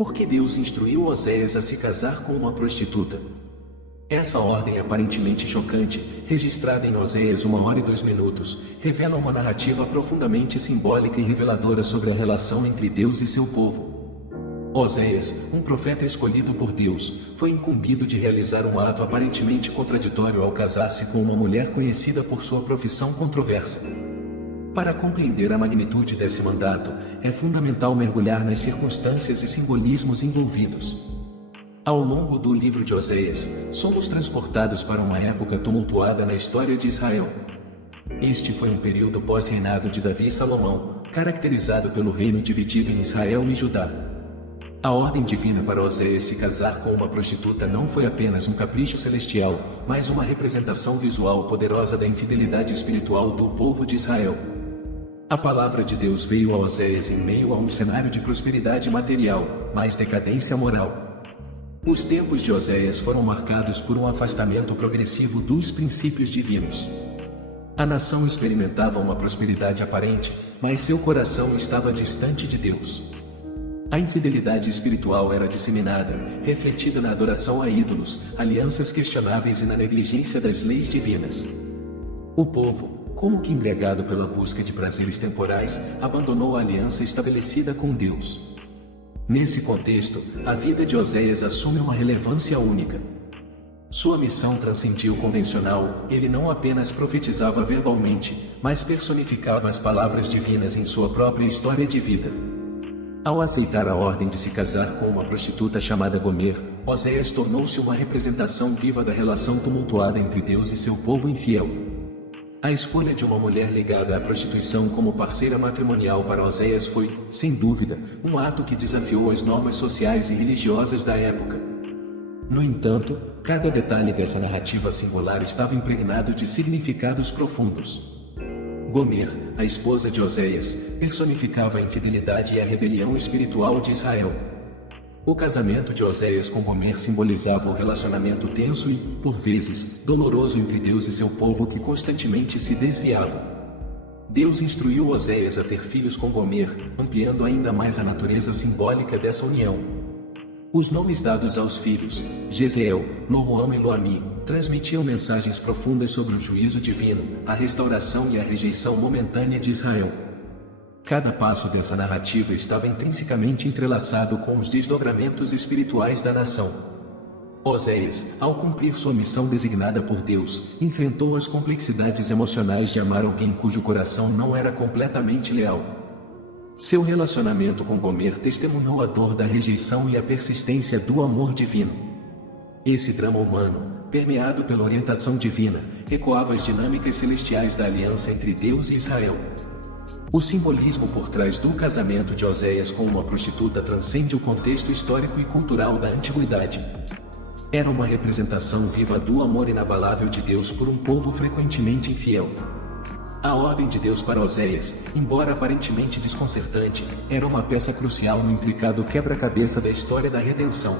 Porque Deus instruiu Oséias a se casar com uma prostituta. Essa ordem aparentemente chocante, registrada em Oséias 1h02, revela uma narrativa profundamente simbólica e reveladora sobre a relação entre Deus e seu povo. Oséias, um profeta escolhido por Deus, foi incumbido de realizar um ato aparentemente contraditório ao casar-se com uma mulher conhecida por sua profissão controversa. Para compreender a magnitude desse mandato, é fundamental mergulhar nas circunstâncias e simbolismos envolvidos. Ao longo do livro de Oséias, somos transportados para uma época tumultuada na história de Israel. Este foi um período pós-reinado de Davi e Salomão, caracterizado pelo reino dividido em Israel e Judá. A ordem divina para Oséias se casar com uma prostituta não foi apenas um capricho celestial, mas uma representação visual poderosa da infidelidade espiritual do povo de Israel. A palavra de Deus veio a Oséias em meio a um cenário de prosperidade material, mas decadência moral. Os tempos de Oséias foram marcados por um afastamento progressivo dos princípios divinos. A nação experimentava uma prosperidade aparente, mas seu coração estava distante de Deus. A infidelidade espiritual era disseminada, refletida na adoração a ídolos, alianças questionáveis e na negligência das leis divinas. O povo, como que embriagado pela busca de prazeres temporais, abandonou a aliança estabelecida com Deus. Nesse contexto, a vida de Oséias assume uma relevância única. Sua missão transcendia o convencional, ele não apenas profetizava verbalmente, mas personificava as palavras divinas em sua própria história de vida. Ao aceitar a ordem de se casar com uma prostituta chamada Gomer, Oséias tornou-se uma representação viva da relação tumultuada entre Deus e seu povo infiel. A escolha de uma mulher ligada à prostituição como parceira matrimonial para Oséias foi, sem dúvida, um ato que desafiou as normas sociais e religiosas da época. No entanto, cada detalhe dessa narrativa singular estava impregnado de significados profundos. Gomer, a esposa de Oséias, personificava a infidelidade e a rebelião espiritual de Israel. O casamento de Oséias com Gomer simbolizava o relacionamento tenso e, por vezes, doloroso entre Deus e seu povo que constantemente se desviava. Deus instruiu Oséias a ter filhos com Gomer, ampliando ainda mais a natureza simbólica dessa união. Os nomes dados aos filhos, Jezeel, Loruão e Loami, transmitiam mensagens profundas sobre o juízo divino, a restauração e a rejeição momentânea de Israel. Cada passo dessa narrativa estava intrinsecamente entrelaçado com os desdobramentos espirituais da nação. Oséias, ao cumprir sua missão designada por Deus, enfrentou as complexidades emocionais de amar alguém cujo coração não era completamente leal. Seu relacionamento com Gomer testemunhou a dor da rejeição e a persistência do amor divino. Esse drama humano, permeado pela orientação divina, ecoava as dinâmicas celestiais da aliança entre Deus e Israel. O simbolismo por trás do casamento de Oséias com uma prostituta transcende o contexto histórico e cultural da antiguidade. Era uma representação viva do amor inabalável de Deus por um povo frequentemente infiel. A ordem de Deus para Oséias, embora aparentemente desconcertante, era uma peça crucial no intricado quebra-cabeça da história da redenção.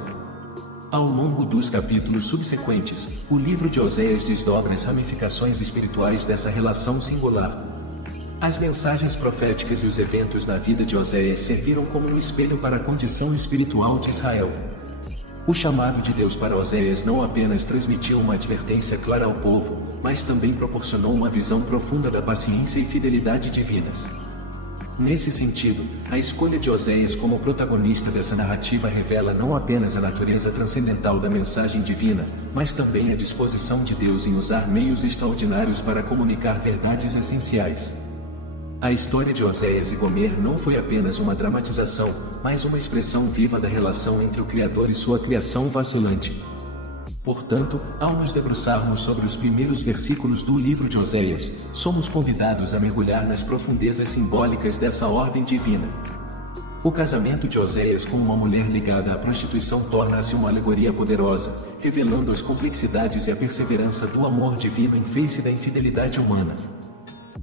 Ao longo dos capítulos subsequentes, o livro de Oséias desdobra as ramificações espirituais dessa relação singular. As mensagens proféticas e os eventos na vida de Oséias serviram como um espelho para a condição espiritual de Israel. O chamado de Deus para Oséias não apenas transmitiu uma advertência clara ao povo, mas também proporcionou uma visão profunda da paciência e fidelidade divinas. Nesse sentido, a escolha de Oséias como protagonista dessa narrativa revela não apenas a natureza transcendental da mensagem divina, mas também a disposição de Deus em usar meios extraordinários para comunicar verdades essenciais. A história de Oséias e Gomer não foi apenas uma dramatização, mas uma expressão viva da relação entre o Criador e sua criação vacilante. Portanto, ao nos debruçarmos sobre os primeiros versículos do livro de Oséias, somos convidados a mergulhar nas profundezas simbólicas dessa ordem divina. O casamento de Oséias com uma mulher ligada à prostituição torna-se uma alegoria poderosa, revelando as complexidades e a perseverança do amor divino em face da infidelidade humana.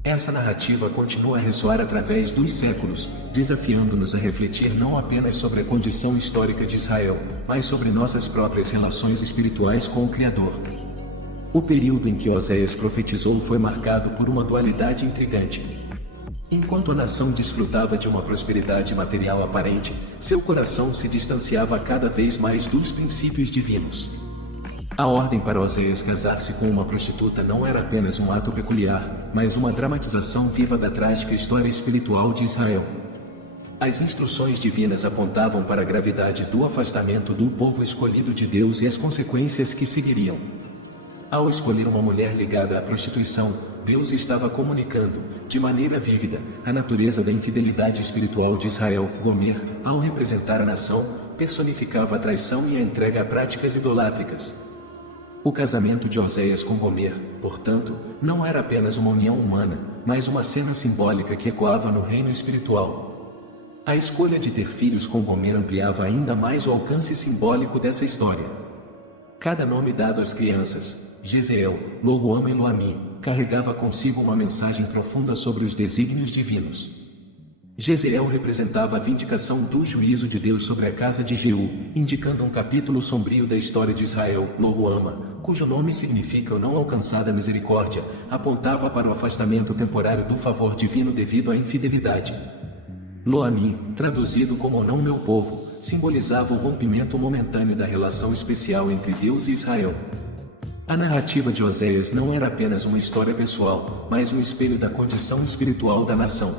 Essa narrativa continua a ressoar através dos séculos, desafiando-nos a refletir não apenas sobre a condição histórica de Israel, mas sobre nossas próprias relações espirituais com o Criador. O período em que Oséias profetizou foi marcado por uma dualidade intrigante. Enquanto a nação desfrutava de uma prosperidade material aparente, seu coração se distanciava cada vez mais dos princípios divinos. A ordem para Oséias casar-se com uma prostituta não era apenas um ato peculiar, mas uma dramatização viva da trágica história espiritual de Israel. As instruções divinas apontavam para a gravidade do afastamento do povo escolhido de Deus e as consequências que seguiriam. Ao escolher uma mulher ligada à prostituição, Deus estava comunicando, de maneira vívida, a natureza da infidelidade espiritual de Israel. Gomer, ao representar a nação, personificava a traição e a entrega a práticas idolátricas. O casamento de Oséias com Gomer, portanto, não era apenas uma união humana, mas uma cena simbólica que ecoava no reino espiritual. A escolha de ter filhos com Gomer ampliava ainda mais o alcance simbólico dessa história. Cada nome dado às crianças, Jezeel, Loruama e Loami, carregava consigo uma mensagem profunda sobre os desígnios divinos. Jezeel representava a vindicação do juízo de Deus sobre a casa de Jeú, indicando um capítulo sombrio da história de Israel. Loruama, cujo nome significa o não alcançada misericórdia, apontava para o afastamento temporário do favor divino devido à infidelidade. Loami, traduzido como não meu povo, simbolizava o rompimento momentâneo da relação especial entre Deus e Israel. A narrativa de Oséias não era apenas uma história pessoal, mas um espelho da condição espiritual da nação.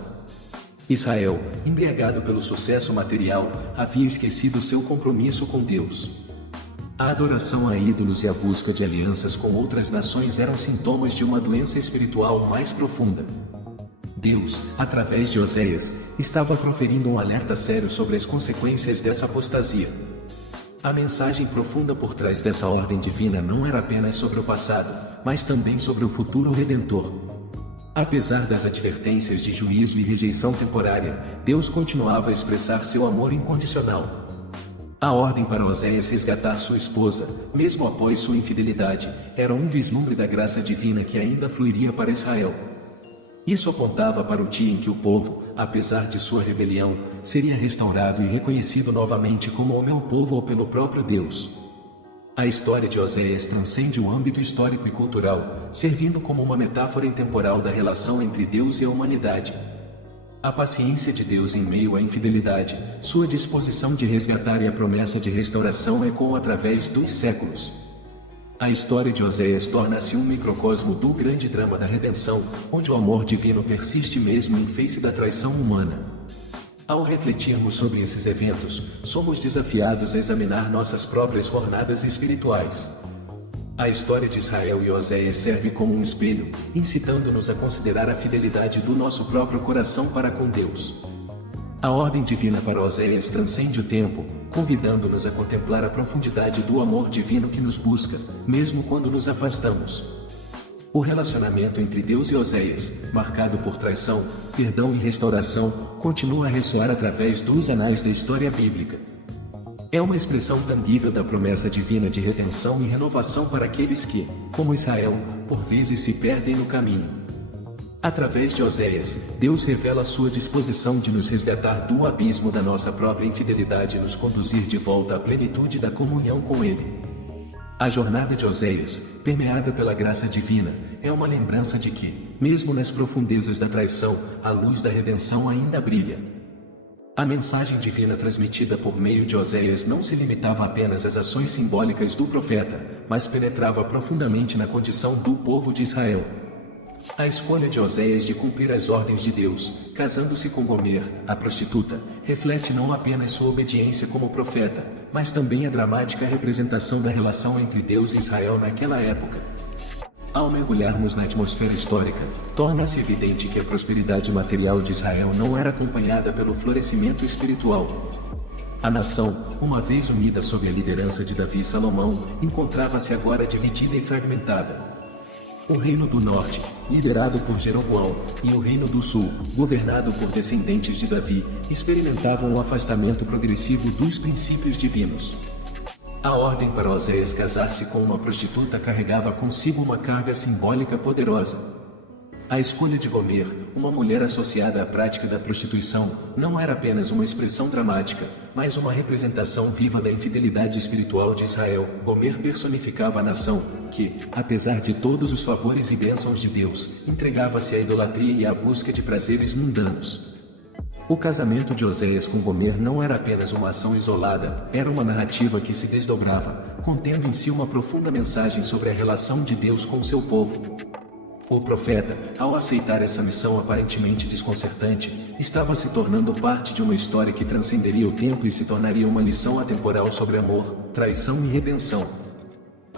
Israel, embriagado pelo sucesso material, havia esquecido seu compromisso com Deus. A adoração a ídolos e a busca de alianças com outras nações eram sintomas de uma doença espiritual mais profunda. Deus, através de Oséias, estava proferindo um alerta sério sobre as consequências dessa apostasia. A mensagem profunda por trás dessa ordem divina não era apenas sobre o passado, mas também sobre o futuro redentor. Apesar das advertências de juízo e rejeição temporária, Deus continuava a expressar seu amor incondicional. A ordem para Oséias resgatar sua esposa, mesmo após sua infidelidade, era um vislumbre da graça divina que ainda fluiria para Israel. Isso apontava para o dia em que o povo, apesar de sua rebelião, seria restaurado e reconhecido novamente como o meu povo ou pelo próprio Deus. A história de Oséias transcende o âmbito histórico e cultural, servindo como uma metáfora intemporal da relação entre Deus e a humanidade. A paciência de Deus em meio à infidelidade, sua disposição de resgatar e a promessa de restauração ecoam através dos séculos. A história de Oséias torna-se um microcosmo do grande drama da redenção, onde o amor divino persiste mesmo em face da traição humana. Ao refletirmos sobre esses eventos, somos desafiados a examinar nossas próprias jornadas espirituais. A história de Israel e Oséias serve como um espelho, incitando-nos a considerar a fidelidade do nosso próprio coração para com Deus. A ordem divina para Oséias transcende o tempo, convidando-nos a contemplar a profundidade do amor divino que nos busca, mesmo quando nos afastamos. O relacionamento entre Deus e Oséias, marcado por traição, perdão e restauração, continua a ressoar através dos anais da história bíblica. É uma expressão tangível da promessa divina de redenção e renovação para aqueles que, como Israel, por vezes se perdem no caminho. Através de Oséias, Deus revela sua disposição de nos resgatar do abismo da nossa própria infidelidade e nos conduzir de volta à plenitude da comunhão com Ele. A jornada de Oséias, permeada pela graça divina, é uma lembrança de que, mesmo nas profundezas da traição, a luz da redenção ainda brilha. A mensagem divina transmitida por meio de Oséias não se limitava apenas às ações simbólicas do profeta, mas penetrava profundamente na condição do povo de Israel. A escolha de Oséias de cumprir as ordens de Deus, casando-se com Gomer, a prostituta, reflete não apenas sua obediência como profeta, mas também a dramática representação da relação entre Deus e Israel naquela época. Ao mergulharmos na atmosfera histórica, torna-se evidente que a prosperidade material de Israel não era acompanhada pelo florescimento espiritual. A nação, uma vez unida sob a liderança de Davi e Salomão, encontrava-se agora dividida e fragmentada. O Reino do Norte, liderado por Jeroboão, e o Reino do Sul, governado por descendentes de Davi, experimentavam um afastamento progressivo dos princípios divinos. A ordem para Oséias casar-se com uma prostituta carregava consigo uma carga simbólica poderosa. A escolha de Gomer, uma mulher associada à prática da prostituição, não era apenas uma expressão dramática, mas uma representação viva da infidelidade espiritual de Israel. Gomer personificava a nação, que, apesar de todos os favores e bênçãos de Deus, entregava-se à idolatria e à busca de prazeres mundanos. O casamento de Oséias com Gomer não era apenas uma ação isolada, era uma narrativa que se desdobrava, contendo em si uma profunda mensagem sobre a relação de Deus com seu povo. O profeta, ao aceitar essa missão aparentemente desconcertante, estava se tornando parte de uma história que transcenderia o tempo e se tornaria uma lição atemporal sobre amor, traição e redenção.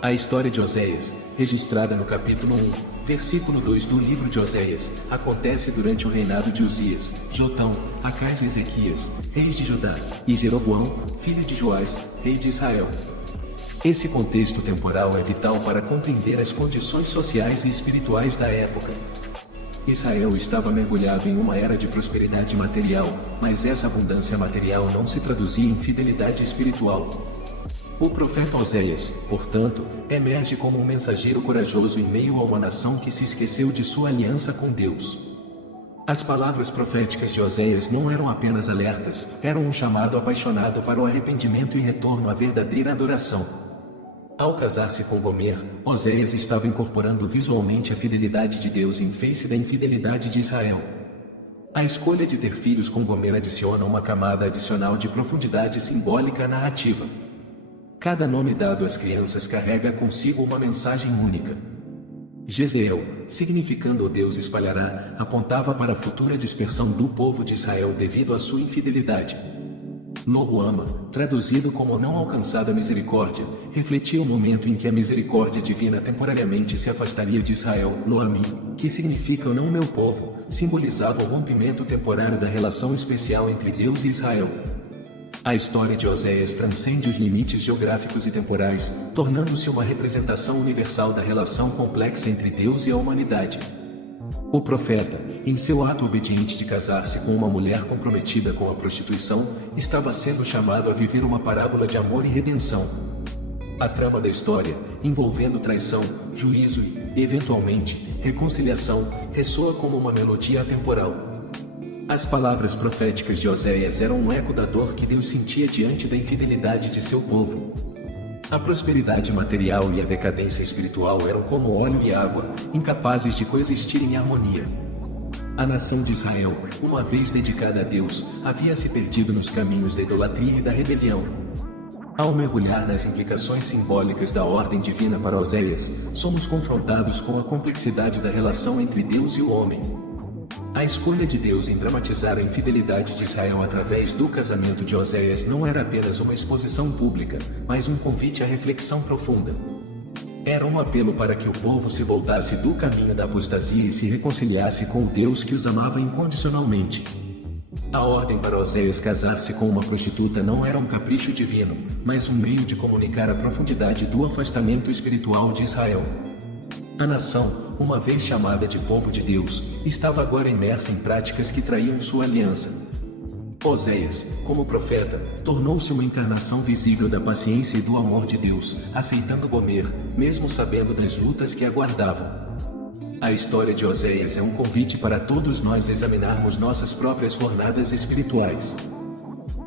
A história de Oséias, registrada no capítulo 1, versículo 2 do livro de Oséias, acontece durante o reinado de Uzias, Jotão, Acais e Ezequias, reis de Judá, e Jeroboão, filho de Joás, rei de Israel. Esse contexto temporal é vital para compreender as condições sociais e espirituais da época. Israel estava mergulhado em uma era de prosperidade material, mas essa abundância material não se traduzia em fidelidade espiritual. O profeta Oséias, portanto, emerge como um mensageiro corajoso em meio a uma nação que se esqueceu de sua aliança com Deus. As palavras proféticas de Oséias não eram apenas alertas, eram um chamado apaixonado para o arrependimento e retorno à verdadeira adoração. Ao casar-se com Gomer, Oséias estava incorporando visualmente a fidelidade de Deus em face da infidelidade de Israel. A escolha de ter filhos com Gomer adiciona uma camada adicional de profundidade simbólica à narrativa. Cada nome dado às crianças carrega consigo uma mensagem única. Jezeel, significando o Deus espalhará, apontava para a futura dispersão do povo de Israel devido à sua infidelidade. Lohuama, traduzido como não alcançada misericórdia, refletia o momento em que a misericórdia divina temporariamente se afastaria de Israel. Loami, que significa o não meu povo, simbolizava o rompimento temporário da relação especial entre Deus e Israel. A história de Oséias transcende os limites geográficos e temporais, tornando-se uma representação universal da relação complexa entre Deus e a humanidade. O profeta, em seu ato obediente de casar-se com uma mulher comprometida com a prostituição, estava sendo chamado a viver uma parábola de amor e redenção. A trama da história, envolvendo traição, juízo e, eventualmente, reconciliação, ressoa como uma melodia atemporal. As palavras proféticas de Oséias eram um eco da dor que Deus sentia diante da infidelidade de seu povo. A prosperidade material e a decadência espiritual eram como óleo e água, incapazes de coexistir em harmonia. A nação de Israel, uma vez dedicada a Deus, havia se perdido nos caminhos da idolatria e da rebelião. Ao mergulhar nas implicações simbólicas da ordem divina para Oséias, somos confrontados com a complexidade da relação entre Deus e o homem. A escolha de Deus em dramatizar a infidelidade de Israel através do casamento de Oséias não era apenas uma exposição pública, mas um convite à reflexão profunda. Era um apelo para que o povo se voltasse do caminho da apostasia e se reconciliasse com o Deus que os amava incondicionalmente. A ordem para Oséias casar-se com uma prostituta não era um capricho divino, mas um meio de comunicar a profundidade do afastamento espiritual de Israel. A nação, uma vez chamada de povo de Deus, estava agora imersa em práticas que traíam sua aliança. Oséias, como profeta, tornou-se uma encarnação visível da paciência e do amor de Deus, aceitando Gomer, mesmo sabendo das lutas que aguardavam. A história de Oséias é um convite para todos nós examinarmos nossas próprias jornadas espirituais.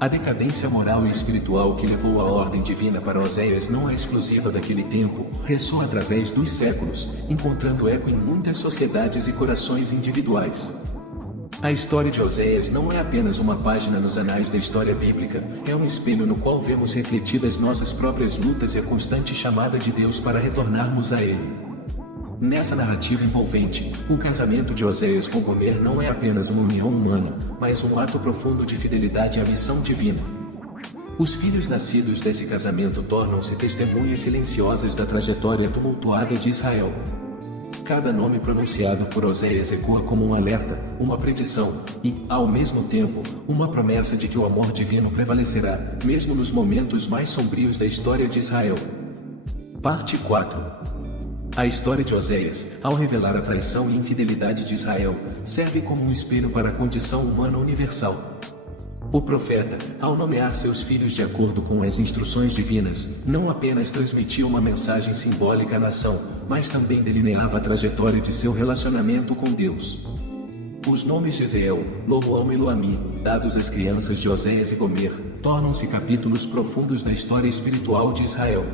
A decadência moral e espiritual que levou a ordem divina para Oséias não é exclusiva daquele tempo, ressoa através dos séculos, encontrando eco em muitas sociedades e corações individuais. A história de Oséias não é apenas uma página nos anais da história bíblica, é um espelho no qual vemos refletidas nossas próprias lutas e a constante chamada de Deus para retornarmos a Ele. Nessa narrativa envolvente, o casamento de Oséias com Gomer não é apenas uma união humana, mas um ato profundo de fidelidade à missão divina. Os filhos nascidos desse casamento tornam-se testemunhas silenciosas da trajetória tumultuada de Israel. Cada nome pronunciado por Oséias ecoa como um alerta, uma predição, e, ao mesmo tempo, uma promessa de que o amor divino prevalecerá, mesmo nos momentos mais sombrios da história de Israel. Parte 4. A história de Oséias, ao revelar a traição e infidelidade de Israel, serve como um espelho para a condição humana universal. O profeta, ao nomear seus filhos de acordo com as instruções divinas, não apenas transmitia uma mensagem simbólica à nação, mas também delineava a trajetória de seu relacionamento com Deus. Os nomes Jezeel, Loruama e Loami, dados às crianças de Oséias e Gomer, tornam-se capítulos profundos da história espiritual de Israel.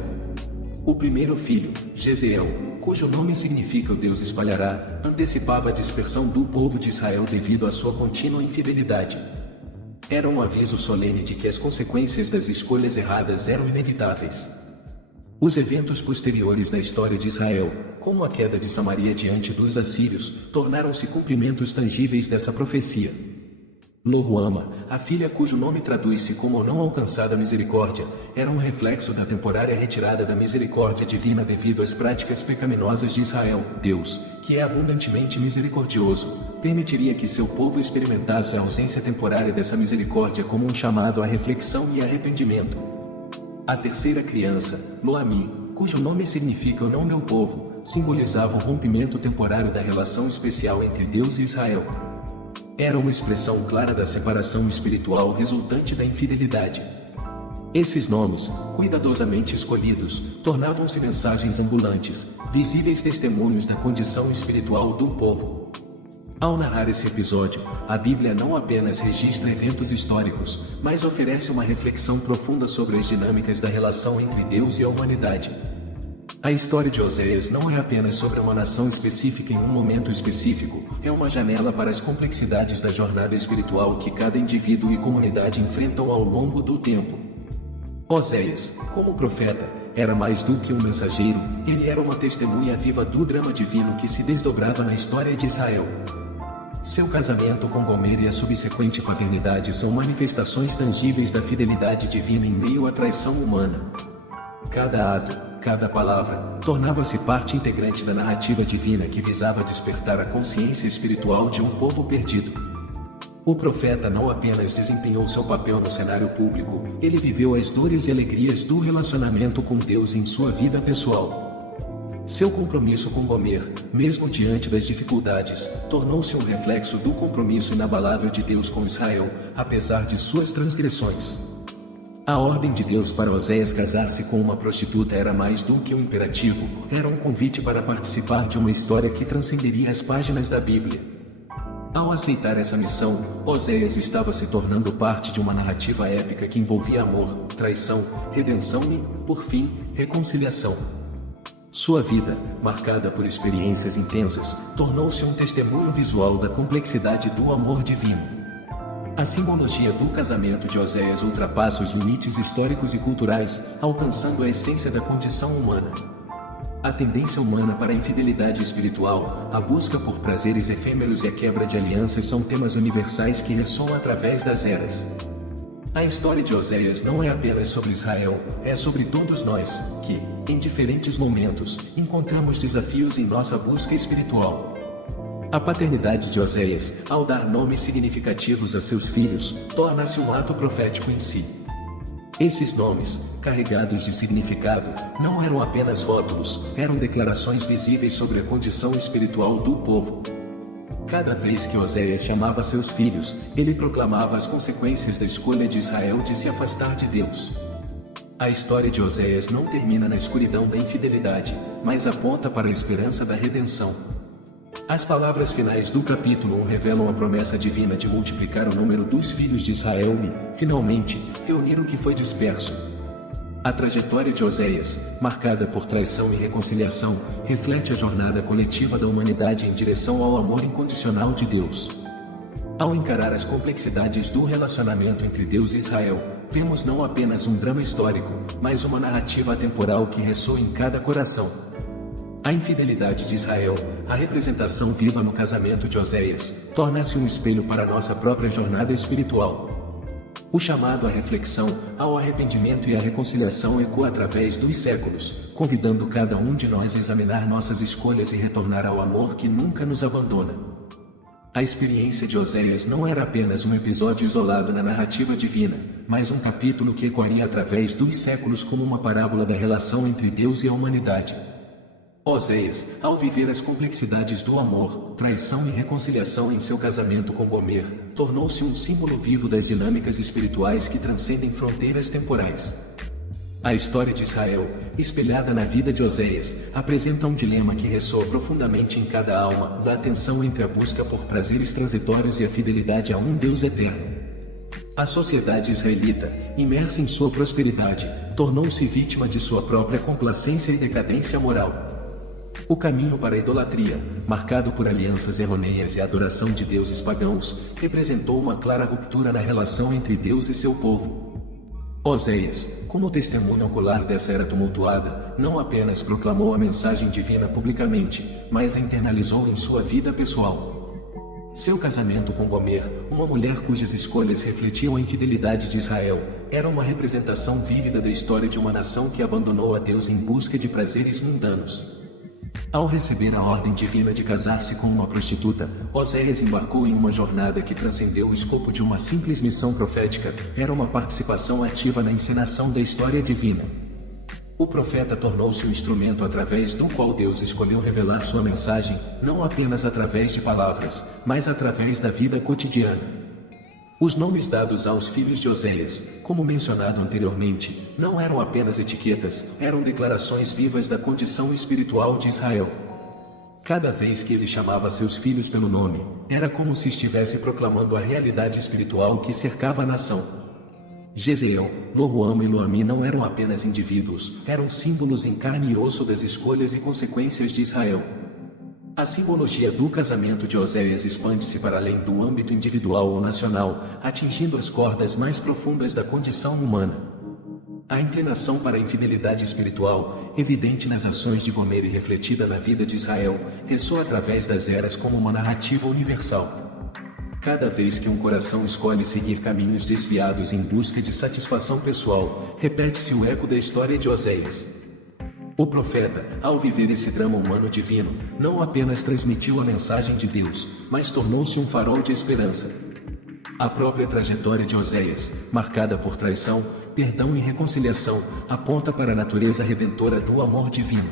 O primeiro filho, Jezeel, cujo nome significa o Deus espalhará, antecipava a dispersão do povo de Israel devido à sua contínua infidelidade. Era um aviso solene de que as consequências das escolhas erradas eram inevitáveis. Os eventos posteriores na história de Israel, como a queda de Samaria diante dos assírios, tornaram-se cumprimentos tangíveis dessa profecia. Loruama, a filha cujo nome traduz-se como não alcançada misericórdia, era um reflexo da temporária retirada da misericórdia divina devido às práticas pecaminosas de Israel. Deus, que é abundantemente misericordioso, permitiria que seu povo experimentasse a ausência temporária dessa misericórdia como um chamado à reflexão e arrependimento. A terceira criança, Loami, cujo nome significa o não meu povo, simbolizava o rompimento temporário da relação especial entre Deus e Israel. Era uma expressão clara da separação espiritual resultante da infidelidade. Esses nomes, cuidadosamente escolhidos, tornavam-se mensagens ambulantes, visíveis testemunhos da condição espiritual do povo. Ao narrar esse episódio, a Bíblia não apenas registra eventos históricos, mas oferece uma reflexão profunda sobre as dinâmicas da relação entre Deus e a humanidade. A história de Oséias não é apenas sobre uma nação específica em um momento específico, é uma janela para as complexidades da jornada espiritual que cada indivíduo e comunidade enfrentam ao longo do tempo. Oséias, como profeta, era mais do que um mensageiro, ele era uma testemunha viva do drama divino que se desdobrava na história de Israel. Seu casamento com Gomer e a subsequente paternidade são manifestações tangíveis da fidelidade divina em meio à traição humana. Cada ato, cada palavra, tornava-se parte integrante da narrativa divina que visava despertar a consciência espiritual de um povo perdido. O profeta não apenas desempenhou seu papel no cenário público, ele viveu as dores e alegrias do relacionamento com Deus em sua vida pessoal. Seu compromisso com Gomer, mesmo diante das dificuldades, tornou-se um reflexo do compromisso inabalável de Deus com Israel, apesar de suas transgressões. A ordem de Deus para Oséias casar-se com uma prostituta era mais do que um imperativo, era um convite para participar de uma história que transcenderia as páginas da Bíblia. Ao aceitar essa missão, Oséias estava se tornando parte de uma narrativa épica que envolvia amor, traição, redenção e, por fim, reconciliação. Sua vida, marcada por experiências intensas, tornou-se um testemunho visual da complexidade do amor divino. A simbologia do casamento de Oséias ultrapassa os limites históricos e culturais, alcançando a essência da condição humana. A tendência humana para a infidelidade espiritual, a busca por prazeres efêmeros e a quebra de alianças são temas universais que ressoam através das eras. A história de Oséias não é apenas sobre Israel, é sobre todos nós, que, em diferentes momentos, encontramos desafios em nossa busca espiritual. A paternidade de Oséias, ao dar nomes significativos a seus filhos, torna-se um ato profético em si. Esses nomes, carregados de significado, não eram apenas rótulos, eram declarações visíveis sobre a condição espiritual do povo. Cada vez que Oséias chamava seus filhos, ele proclamava as consequências da escolha de Israel de se afastar de Deus. A história de Oséias não termina na escuridão da infidelidade, mas aponta para a esperança da redenção. As palavras finais do capítulo 1 revelam a promessa divina de multiplicar o número dos filhos de Israel e, finalmente, reunir o que foi disperso. A trajetória de Oséias, marcada por traição e reconciliação, reflete a jornada coletiva da humanidade em direção ao amor incondicional de Deus. Ao encarar as complexidades do relacionamento entre Deus e Israel, vemos não apenas um drama histórico, mas uma narrativa atemporal que ressoa em cada coração. A infidelidade de Israel, a representação viva no casamento de Oséias, torna-se um espelho para nossa própria jornada espiritual. O chamado à reflexão, ao arrependimento e à reconciliação ecoa através dos séculos, convidando cada um de nós a examinar nossas escolhas e retornar ao amor que nunca nos abandona. A experiência de Oséias não era apenas um episódio isolado na narrativa divina, mas um capítulo que ecoaria através dos séculos como uma parábola da relação entre Deus e a humanidade. Oséias, ao viver as complexidades do amor, traição e reconciliação em seu casamento com Gomer, tornou-se um símbolo vivo das dinâmicas espirituais que transcendem fronteiras temporais. A história de Israel, espelhada na vida de Oséias, apresenta um dilema que ressoa profundamente em cada alma, da tensão entre a busca por prazeres transitórios e a fidelidade a um Deus eterno. A sociedade israelita, imersa em sua prosperidade, tornou-se vítima de sua própria complacência e decadência moral. O caminho para a idolatria, marcado por alianças errôneas e a adoração de deuses pagãos, representou uma clara ruptura na relação entre Deus e seu povo. Oséias, como testemunho ocular dessa era tumultuada, não apenas proclamou a mensagem divina publicamente, mas a internalizou em sua vida pessoal. Seu casamento com Gomer, uma mulher cujas escolhas refletiam a infidelidade de Israel, era uma representação vívida da história de uma nação que abandonou a Deus em busca de prazeres mundanos. Ao receber a ordem divina de casar-se com uma prostituta, Oséias embarcou em uma jornada que transcendeu o escopo de uma simples missão profética, era uma participação ativa na encenação da história divina. O profeta tornou-se um instrumento através do qual Deus escolheu revelar sua mensagem, não apenas através de palavras, mas através da vida cotidiana. Os nomes dados aos filhos de Oséias, como mencionado anteriormente, não eram apenas etiquetas, eram declarações vivas da condição espiritual de Israel. Cada vez que ele chamava seus filhos pelo nome, era como se estivesse proclamando a realidade espiritual que cercava a nação. Jezeel, Loruama e Loami não eram apenas indivíduos, eram símbolos em carne e osso das escolhas e consequências de Israel. A simbologia do casamento de Oséias expande-se para além do âmbito individual ou nacional, atingindo as cordas mais profundas da condição humana. A inclinação para a infidelidade espiritual, evidente nas ações de Gomer e refletida na vida de Israel, ressoa através das eras como uma narrativa universal. Cada vez que um coração escolhe seguir caminhos desviados em busca de satisfação pessoal, repete-se o eco da história de Oséias. O profeta, ao viver esse drama humano divino, não apenas transmitiu a mensagem de Deus, mas tornou-se um farol de esperança. A própria trajetória de Oséias, marcada por traição, perdão e reconciliação, aponta para a natureza redentora do amor divino.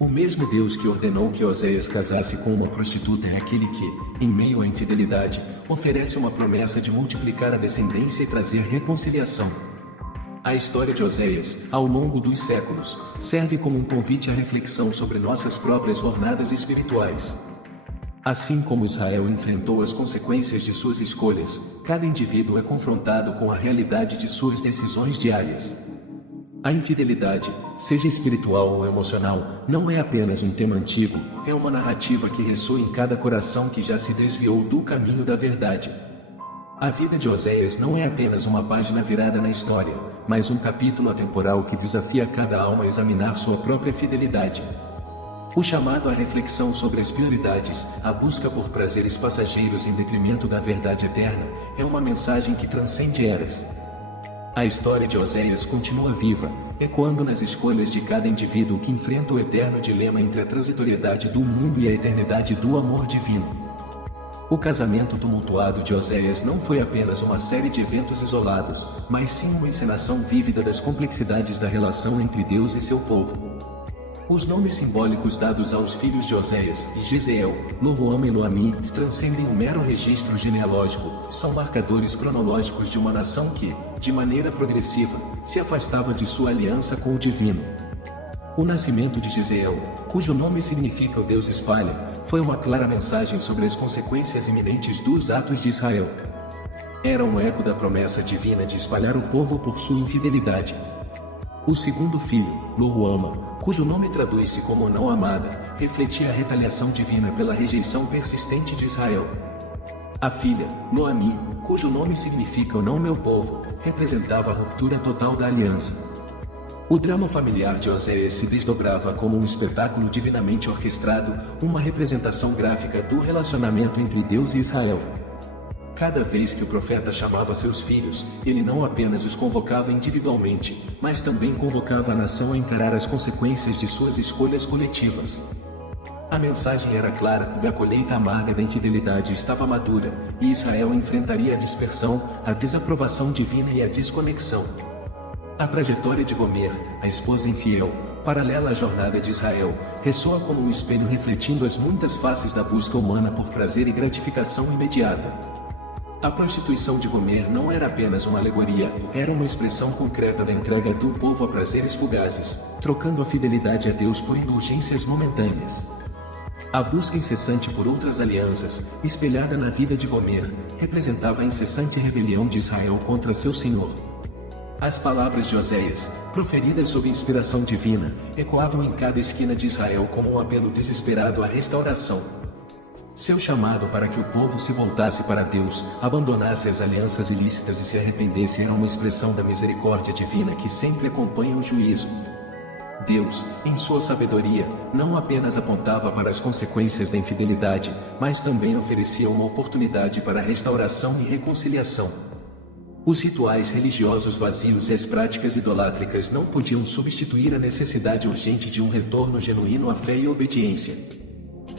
O mesmo Deus que ordenou que Oséias casasse com uma prostituta é aquele que, em meio à infidelidade, oferece uma promessa de multiplicar a descendência e trazer reconciliação. A história de Oséias, ao longo dos séculos, serve como um convite à reflexão sobre nossas próprias jornadas espirituais. Assim como Israel enfrentou as consequências de suas escolhas, cada indivíduo é confrontado com a realidade de suas decisões diárias. A infidelidade, seja espiritual ou emocional, não é apenas um tema antigo, é uma narrativa que ressoa em cada coração que já se desviou do caminho da verdade. A vida de Oséias não é apenas uma página virada na história, mas um capítulo atemporal que desafia cada alma a examinar sua própria fidelidade. O chamado à reflexão sobre as prioridades, a busca por prazeres passageiros em detrimento da verdade eterna, é uma mensagem que transcende eras. A história de Oséias continua viva, ecoando nas escolhas de cada indivíduo que enfrenta o eterno dilema entre a transitoriedade do mundo e a eternidade do amor divino. O casamento tumultuado de Oséias não foi apenas uma série de eventos isolados, mas sim uma encenação vívida das complexidades da relação entre Deus e seu povo. Os nomes simbólicos dados aos filhos de Oséias, Jezeel, Loruama e Loami, transcendem o mero registro genealógico, são marcadores cronológicos de uma nação que, de maneira progressiva, se afastava de sua aliança com o divino. O nascimento de Jezeel, cujo nome significa o Deus espalha, foi uma clara mensagem sobre as consequências iminentes dos atos de Israel. Era um eco da promessa divina de espalhar o povo por sua infidelidade. O segundo filho, Loruama, cujo nome traduz-se como não amada, refletia a retaliação divina pela rejeição persistente de Israel. A filha, Loami, cujo nome significa o não meu povo, representava a ruptura total da aliança. O drama familiar de Oséias se desdobrava como um espetáculo divinamente orquestrado, uma representação gráfica do relacionamento entre Deus e Israel. Cada vez que o profeta chamava seus filhos, ele não apenas os convocava individualmente, mas também convocava a nação a encarar as consequências de suas escolhas coletivas. A mensagem era clara, a colheita amarga da infidelidade estava madura, e Israel enfrentaria a dispersão, a desaprovação divina e a desconexão. A trajetória de Gomer, a esposa infiel, paralela à jornada de Israel, ressoa como um espelho refletindo as muitas faces da busca humana por prazer e gratificação imediata. A prostituição de Gomer não era apenas uma alegoria, era uma expressão concreta da entrega do povo a prazeres fugazes, trocando a fidelidade a Deus por indulgências momentâneas. A busca incessante por outras alianças, espelhada na vida de Gomer, representava a incessante rebelião de Israel contra seu Senhor. As palavras de Oséias, proferidas sob inspiração divina, ecoavam em cada esquina de Israel como um apelo desesperado à restauração. Seu chamado para que o povo se voltasse para Deus, abandonasse as alianças ilícitas e se arrependesse era uma expressão da misericórdia divina que sempre acompanha o juízo. Deus, em sua sabedoria, não apenas apontava para as consequências da infidelidade, mas também oferecia uma oportunidade para restauração e reconciliação. Os rituais religiosos vazios e as práticas idolátricas não podiam substituir a necessidade urgente de um retorno genuíno à fé e obediência.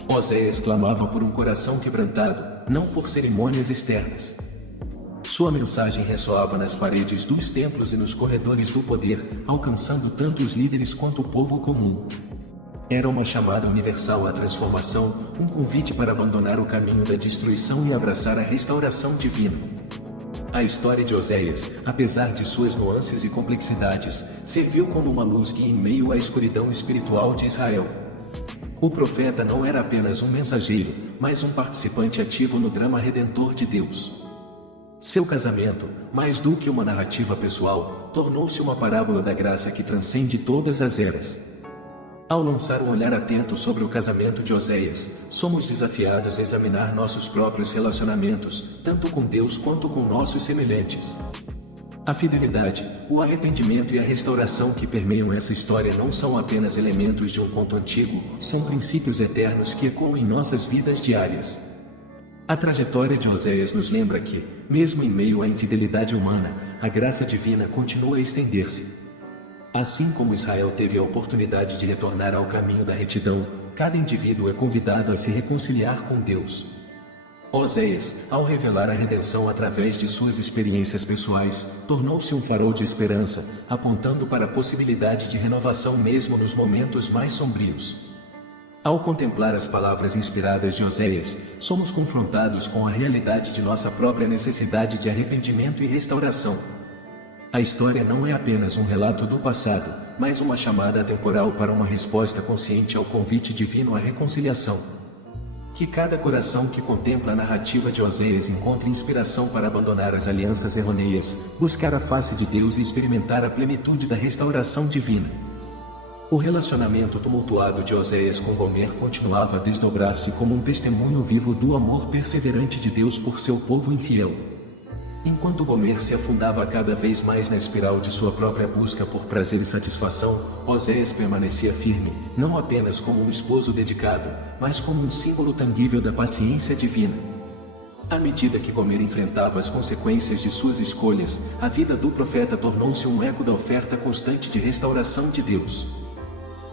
Oséias clamava por um coração quebrantado, não por cerimônias externas. Sua mensagem ressoava nas paredes dos templos e nos corredores do poder, alcançando tanto os líderes quanto o povo comum. Era uma chamada universal à transformação, um convite para abandonar o caminho da destruição e abraçar a restauração divina. A história de Oséias, apesar de suas nuances e complexidades, serviu como uma luz guia em meio à escuridão espiritual de Israel. O profeta não era apenas um mensageiro, mas um participante ativo no drama redentor de Deus. Seu casamento, mais do que uma narrativa pessoal, tornou-se uma parábola da graça que transcende todas as eras. Ao lançar um olhar atento sobre o casamento de Oséias, somos desafiados a examinar nossos próprios relacionamentos, tanto com Deus quanto com nossos semelhantes. A fidelidade, o arrependimento e a restauração que permeiam essa história não são apenas elementos de um conto antigo, são princípios eternos que ecoam em nossas vidas diárias. A trajetória de Oséias nos lembra que, mesmo em meio à infidelidade humana, a graça divina continua a estender-se. Assim como Israel teve a oportunidade de retornar ao caminho da retidão, cada indivíduo é convidado a se reconciliar com Deus. Oséias, ao revelar a redenção através de suas experiências pessoais, tornou-se um farol de esperança, apontando para a possibilidade de renovação mesmo nos momentos mais sombrios. Ao contemplar as palavras inspiradas de Oséias, somos confrontados com a realidade de nossa própria necessidade de arrependimento e restauração. A história não é apenas um relato do passado, mas uma chamada atemporal para uma resposta consciente ao convite divino à reconciliação. Que cada coração que contempla a narrativa de Oséias encontre inspiração para abandonar as alianças errôneas, buscar a face de Deus e experimentar a plenitude da restauração divina. O relacionamento tumultuado de Oséias com Gomer continuava a desdobrar-se como um testemunho vivo do amor perseverante de Deus por seu povo infiel. Enquanto Gomer se afundava cada vez mais na espiral de sua própria busca por prazer e satisfação, Oséias permanecia firme, não apenas como um esposo dedicado, mas como um símbolo tangível da paciência divina. À medida que Gomer enfrentava as consequências de suas escolhas, a vida do profeta tornou-se um eco da oferta constante de restauração de Deus.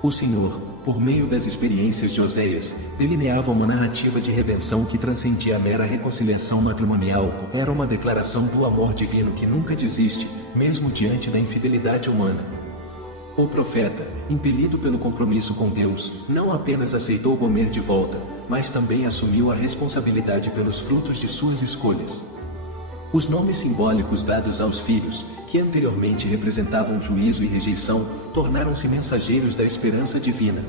O Senhor, por meio das experiências de Oséias, delineava uma narrativa de redenção que transcendia a mera reconciliação matrimonial, era uma declaração do amor divino que nunca desiste, mesmo diante da infidelidade humana. O profeta, impelido pelo compromisso com Deus, não apenas aceitou Gomer de volta, mas também assumiu a responsabilidade pelos frutos de suas escolhas. Os nomes simbólicos dados aos filhos, que anteriormente representavam juízo e rejeição, tornaram-se mensageiros da esperança divina.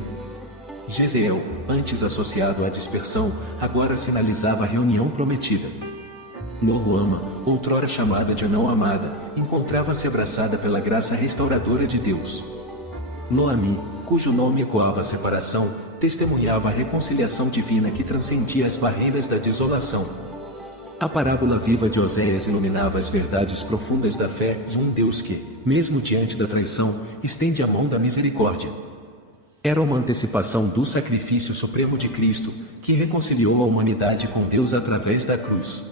Jezeel, antes associado à dispersão, agora sinalizava a reunião prometida. Loruama, outrora chamada de não amada, encontrava-se abraçada pela graça restauradora de Deus. Noami, cujo nome ecoava a separação, testemunhava a reconciliação divina que transcendia as barreiras da desolação. A parábola viva de Oséias iluminava as verdades profundas da fé de um Deus que, mesmo diante da traição, estende a mão da misericórdia. Era uma antecipação do sacrifício supremo de Cristo, que reconciliou a humanidade com Deus através da cruz.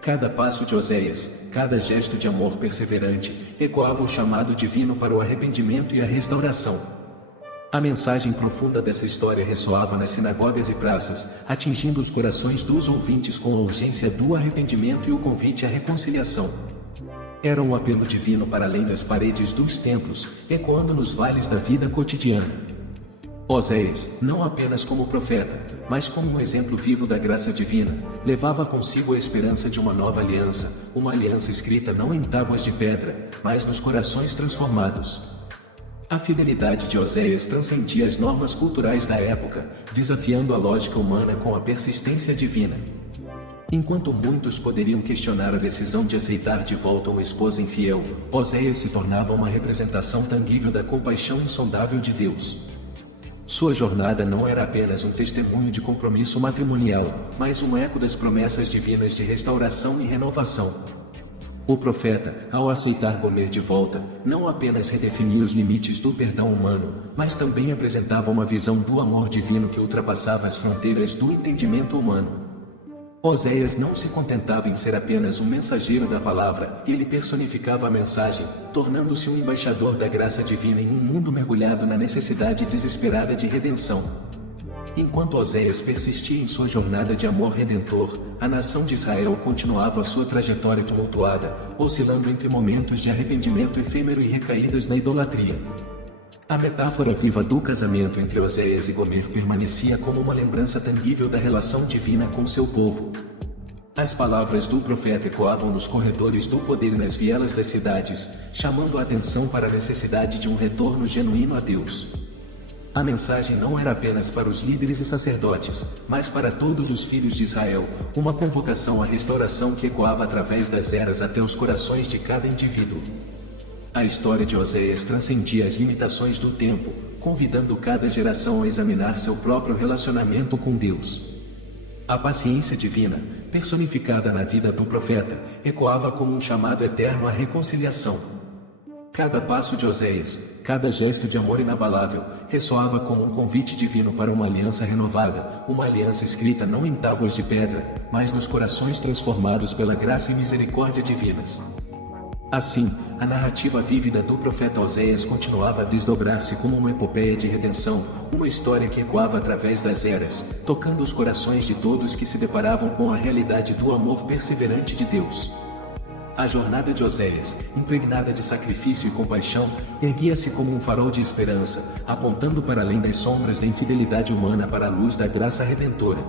Cada passo de Oséias, cada gesto de amor perseverante, ecoava o chamado divino para o arrependimento e a restauração. A mensagem profunda dessa história ressoava nas sinagogas e praças, atingindo os corações dos ouvintes com a urgência do arrependimento e o convite à reconciliação. Era um apelo divino para além das paredes dos templos, ecoando nos vales da vida cotidiana. Oséias, não apenas como profeta, mas como um exemplo vivo da graça divina, levava consigo a esperança de uma nova aliança, uma aliança escrita não em tábuas de pedra, mas nos corações transformados. A fidelidade de Oséias transcendia as normas culturais da época, desafiando a lógica humana com a persistência divina. Enquanto muitos poderiam questionar a decisão de aceitar de volta uma esposa infiel, Oséias se tornava uma representação tangível da compaixão insondável de Deus. Sua jornada não era apenas um testemunho de compromisso matrimonial, mas um eco das promessas divinas de restauração e renovação. O profeta, ao aceitar Gomer de volta, não apenas redefinia os limites do perdão humano, mas também apresentava uma visão do amor divino que ultrapassava as fronteiras do entendimento humano. Oséias não se contentava em ser apenas um mensageiro da palavra, ele personificava a mensagem, tornando-se um embaixador da graça divina em um mundo mergulhado na necessidade desesperada de redenção. Enquanto Oséias persistia em sua jornada de amor redentor, a nação de Israel continuava sua trajetória tumultuada, oscilando entre momentos de arrependimento efêmero e recaídas na idolatria. A metáfora viva do casamento entre Oséias e Gomer permanecia como uma lembrança tangível da relação divina com seu povo. As palavras do profeta ecoavam nos corredores do poder e nas vielas das cidades, chamando a atenção para a necessidade de um retorno genuíno a Deus. A mensagem não era apenas para os líderes e sacerdotes, mas para todos os filhos de Israel, uma convocação à restauração que ecoava através das eras até os corações de cada indivíduo. A história de Oséias transcendia as limitações do tempo, convidando cada geração a examinar seu próprio relacionamento com Deus. A paciência divina, personificada na vida do profeta, ecoava como um chamado eterno à reconciliação. Cada passo de Oséias, cada gesto de amor inabalável, ressoava como um convite divino para uma aliança renovada, uma aliança escrita não em tábuas de pedra, mas nos corações transformados pela graça e misericórdia divinas. Assim, a narrativa vívida do profeta Oséias continuava a desdobrar-se como uma epopeia de redenção, uma história que ecoava através das eras, tocando os corações de todos que se deparavam com a realidade do amor perseverante de Deus. A jornada de Oséias, impregnada de sacrifício e compaixão, erguia-se como um farol de esperança, apontando para além das sombras da infidelidade humana para a luz da graça redentora.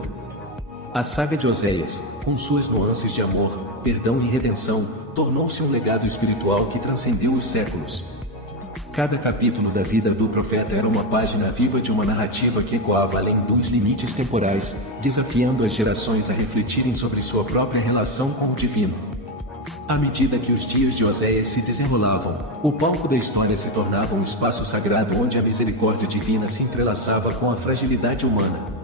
A saga de Oséias, com suas nuances de amor, perdão e redenção, tornou-se um legado espiritual que transcendeu os séculos. Cada capítulo da vida do profeta era uma página viva de uma narrativa que ecoava além dos limites temporais, desafiando as gerações a refletirem sobre sua própria relação com o divino. À medida que os dias de Oséias se desenrolavam, o palco da história se tornava um espaço sagrado onde a misericórdia divina se entrelaçava com a fragilidade humana.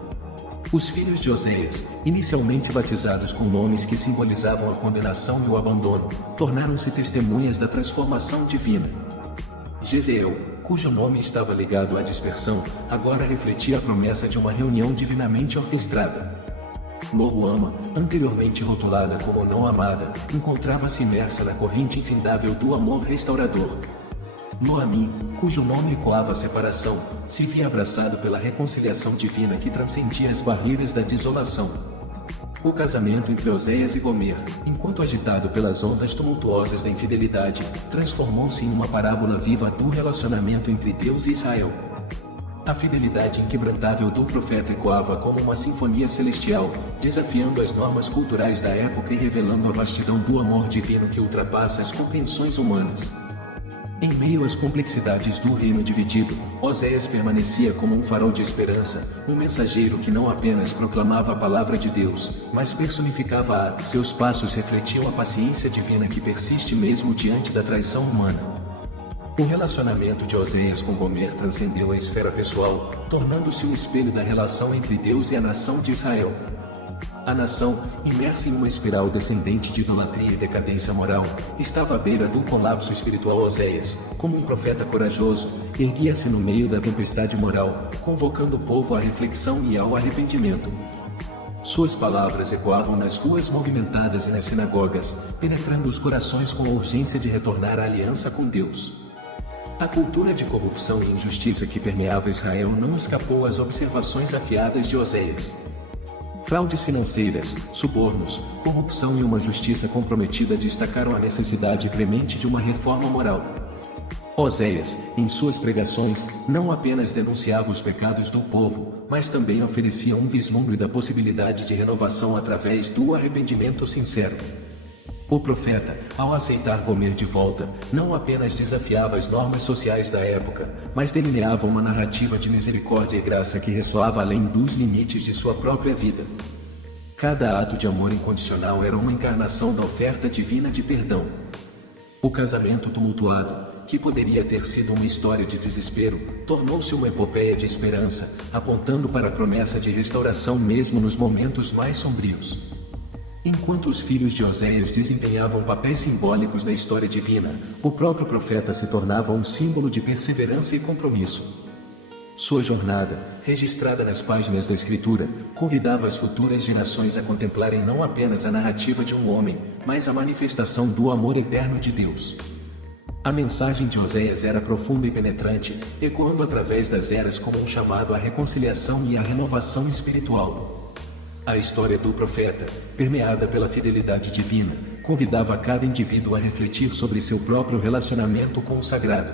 Os filhos de Oséias, inicialmente batizados com nomes que simbolizavam a condenação e o abandono, tornaram-se testemunhas da transformação divina. Jezeel, cujo nome estava ligado à dispersão, agora refletia a promessa de uma reunião divinamente orquestrada. Loruama, anteriormente rotulada como não amada, encontrava-se imersa na corrente infindável do amor restaurador. Noami, cujo nome ecoava a separação, se via abraçado pela reconciliação divina que transcendia as barreiras da desolação. O casamento entre Oséias e Gomer, enquanto agitado pelas ondas tumultuosas da infidelidade, transformou-se em uma parábola viva do relacionamento entre Deus e Israel. A fidelidade inquebrantável do profeta ecoava como uma sinfonia celestial, desafiando as normas culturais da época e revelando a vastidão do amor divino que ultrapassa as compreensões humanas. Em meio às complexidades do reino dividido, Oséias permanecia como um farol de esperança, um mensageiro que não apenas proclamava a palavra de Deus, mas personificava-a. Seus passos refletiam a paciência divina que persiste mesmo diante da traição humana. O relacionamento de Oséias com Gomer transcendeu a esfera pessoal, tornando-se um espelho da relação entre Deus e a nação de Israel. A nação, imersa em uma espiral descendente de idolatria e decadência moral, estava à beira do colapso espiritual. Oséias, como um profeta corajoso, erguia-se no meio da tempestade moral, convocando o povo à reflexão e ao arrependimento. Suas palavras ecoavam nas ruas movimentadas e nas sinagogas, penetrando os corações com a urgência de retornar à aliança com Deus. A cultura de corrupção e injustiça que permeava Israel não escapou às observações afiadas de Oséias. Fraudes financeiras, subornos, corrupção e uma justiça comprometida destacaram a necessidade premente de uma reforma moral. Oséias, em suas pregações, não apenas denunciava os pecados do povo, mas também oferecia um vislumbre da possibilidade de renovação através do arrependimento sincero. O profeta, ao aceitar Gomer de volta, não apenas desafiava as normas sociais da época, mas delineava uma narrativa de misericórdia e graça que ressoava além dos limites de sua própria vida. Cada ato de amor incondicional era uma encarnação da oferta divina de perdão. O casamento tumultuado, que poderia ter sido uma história de desespero, tornou-se uma epopeia de esperança, apontando para a promessa de restauração mesmo nos momentos mais sombrios. Enquanto os filhos de Oséias desempenhavam papéis simbólicos na história divina, o próprio profeta se tornava um símbolo de perseverança e compromisso. Sua jornada, registrada nas páginas da Escritura, convidava as futuras gerações a contemplarem não apenas a narrativa de um homem, mas a manifestação do amor eterno de Deus. A mensagem de Oséias era profunda e penetrante, ecoando através das eras como um chamado à reconciliação e à renovação espiritual. A história do profeta, permeada pela fidelidade divina, convidava cada indivíduo a refletir sobre seu próprio relacionamento com o sagrado.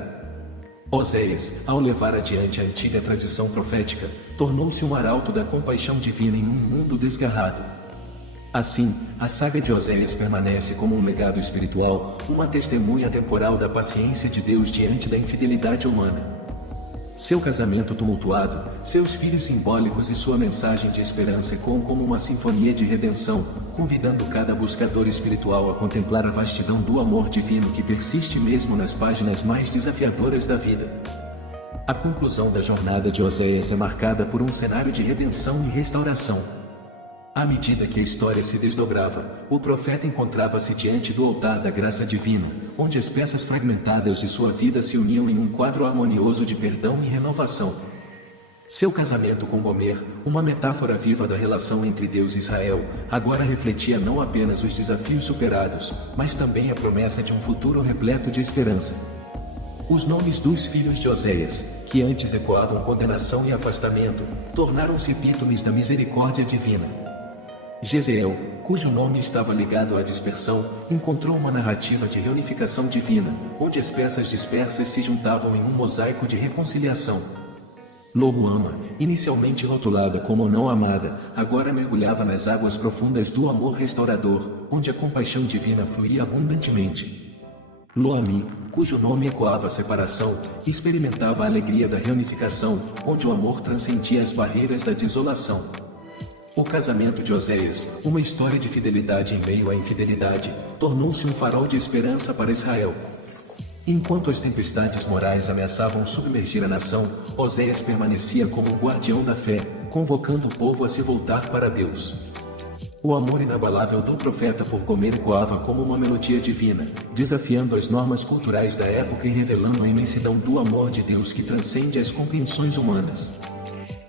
Oséias, ao levar adiante a antiga tradição profética, tornou-se um arauto da compaixão divina em um mundo desgarrado. Assim, a saga de Oséias permanece como um legado espiritual, uma testemunha temporal da paciência de Deus diante da infidelidade humana. Seu casamento tumultuado, seus filhos simbólicos e sua mensagem de esperança ecoam como uma sinfonia de redenção, convidando cada buscador espiritual a contemplar a vastidão do amor divino que persiste mesmo nas páginas mais desafiadoras da vida. A conclusão da jornada de Oséias é marcada por um cenário de redenção e restauração. À medida que a história se desdobrava, o profeta encontrava-se diante do altar da graça divina, onde as peças fragmentadas de sua vida se uniam em um quadro harmonioso de perdão e renovação. Seu casamento com Gomer, uma metáfora viva da relação entre Deus e Israel, agora refletia não apenas os desafios superados, mas também a promessa de um futuro repleto de esperança. Os nomes dos filhos de Oséias, que antes ecoavam condenação e afastamento, tornaram-se epítomes da misericórdia divina. Jezeel, cujo nome estava ligado à dispersão, encontrou uma narrativa de reunificação divina, onde as peças dispersas se juntavam em um mosaico de reconciliação. Loruama, inicialmente rotulada como não amada, agora mergulhava nas águas profundas do amor restaurador, onde a compaixão divina fluía abundantemente. Loami, cujo nome ecoava a separação, experimentava a alegria da reunificação, onde o amor transcendia as barreiras da desolação. O casamento de Oséias, uma história de fidelidade em meio à infidelidade, tornou-se um farol de esperança para Israel. Enquanto as tempestades morais ameaçavam submergir a nação, Oséias permanecia como um guardião da fé, convocando o povo a se voltar para Deus. O amor inabalável do profeta por Gomer ecoava como uma melodia divina, desafiando as normas culturais da época e revelando a imensidão do amor de Deus que transcende as compreensões humanas.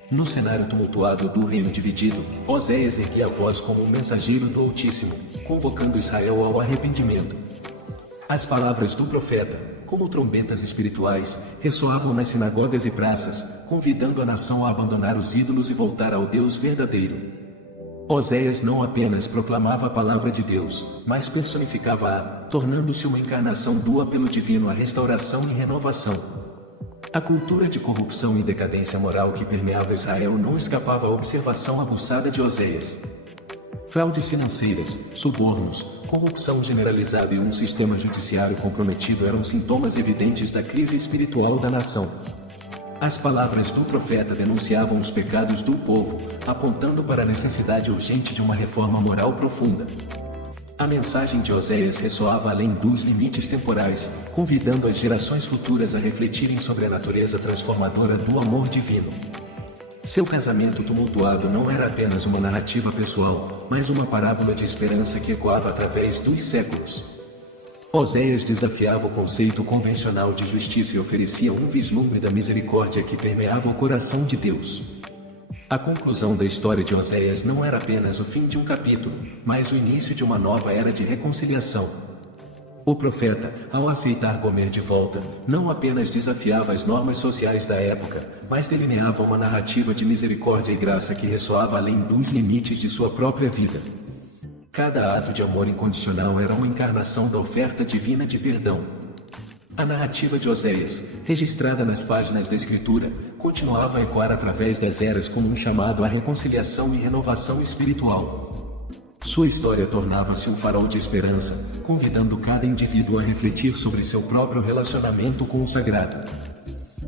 No cenário tumultuado do reino dividido, Oséias erguia a voz como um mensageiro do Altíssimo, convocando Israel ao arrependimento. As palavras do profeta, como trombetas espirituais, ressoavam nas sinagogas e praças, convidando a nação a abandonar os ídolos e voltar ao Deus verdadeiro. Oséias não apenas proclamava a palavra de Deus, mas personificava-a, tornando-se uma encarnação do apelo divino à restauração e renovação. A cultura de corrupção e decadência moral que permeava Israel não escapava à observação aguçada de Oséias. Fraudes financeiras, subornos, corrupção generalizada e um sistema judiciário comprometido eram sintomas evidentes da crise espiritual da nação. As palavras do profeta denunciavam os pecados do povo, apontando para a necessidade urgente de uma reforma moral profunda. A mensagem de Oséias ressoava além dos limites temporais, convidando as gerações futuras a refletirem sobre a natureza transformadora do amor divino. Seu casamento tumultuado não era apenas uma narrativa pessoal, mas uma parábola de esperança que ecoava através dos séculos. Oséias desafiava o conceito convencional de justiça e oferecia um vislumbre da misericórdia que permeava o coração de Deus. A conclusão da história de Oséias não era apenas o fim de um capítulo, mas o início de uma nova era de reconciliação. O profeta, ao aceitar Gomer de volta, não apenas desafiava as normas sociais da época, mas delineava uma narrativa de misericórdia e graça que ressoava além dos limites de sua própria vida. Cada ato de amor incondicional era uma encarnação da oferta divina de perdão. A narrativa de Oséias, registrada nas páginas da Escritura, continuava a ecoar através das eras como um chamado à reconciliação e renovação espiritual. Sua história tornava-se um farol de esperança, convidando cada indivíduo a refletir sobre seu próprio relacionamento com o sagrado.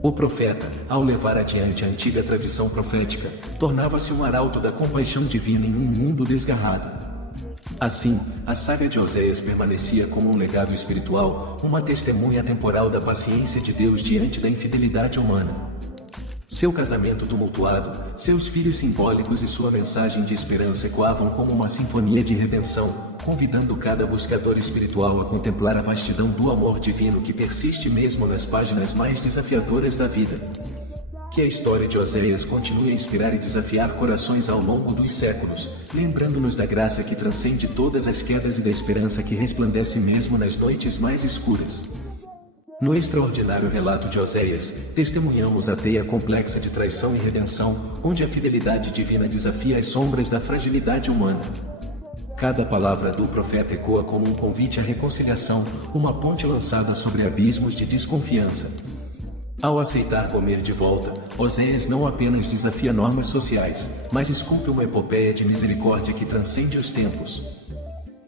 O profeta, ao levar adiante a antiga tradição profética, tornava-se um arauto da compaixão divina em um mundo desgarrado. Assim, a saga de Oséias permanecia como um legado espiritual, uma testemunha temporal da paciência de Deus diante da infidelidade humana. Seu casamento tumultuado, seus filhos simbólicos e sua mensagem de esperança ecoavam como uma sinfonia de redenção, convidando cada buscador espiritual a contemplar a vastidão do amor divino que persiste mesmo nas páginas mais desafiadoras da vida. Que a história de Oséias continue a inspirar e desafiar corações ao longo dos séculos, lembrando-nos da graça que transcende todas as quedas e da esperança que resplandece mesmo nas noites mais escuras. No extraordinário relato de Oséias, testemunhamos a teia complexa de traição e redenção, onde a fidelidade divina desafia as sombras da fragilidade humana. Cada palavra do profeta ecoa como um convite à reconciliação, uma ponte lançada sobre abismos de desconfiança. Ao aceitar Gomer de volta, Oséias não apenas desafia normas sociais, mas esculpe uma epopeia de misericórdia que transcende os tempos.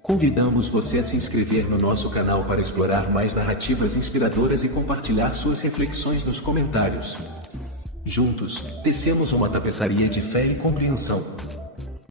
Convidamos você a se inscrever no nosso canal para explorar mais narrativas inspiradoras e compartilhar suas reflexões nos comentários. Juntos, tecemos uma tapeçaria de fé e compreensão.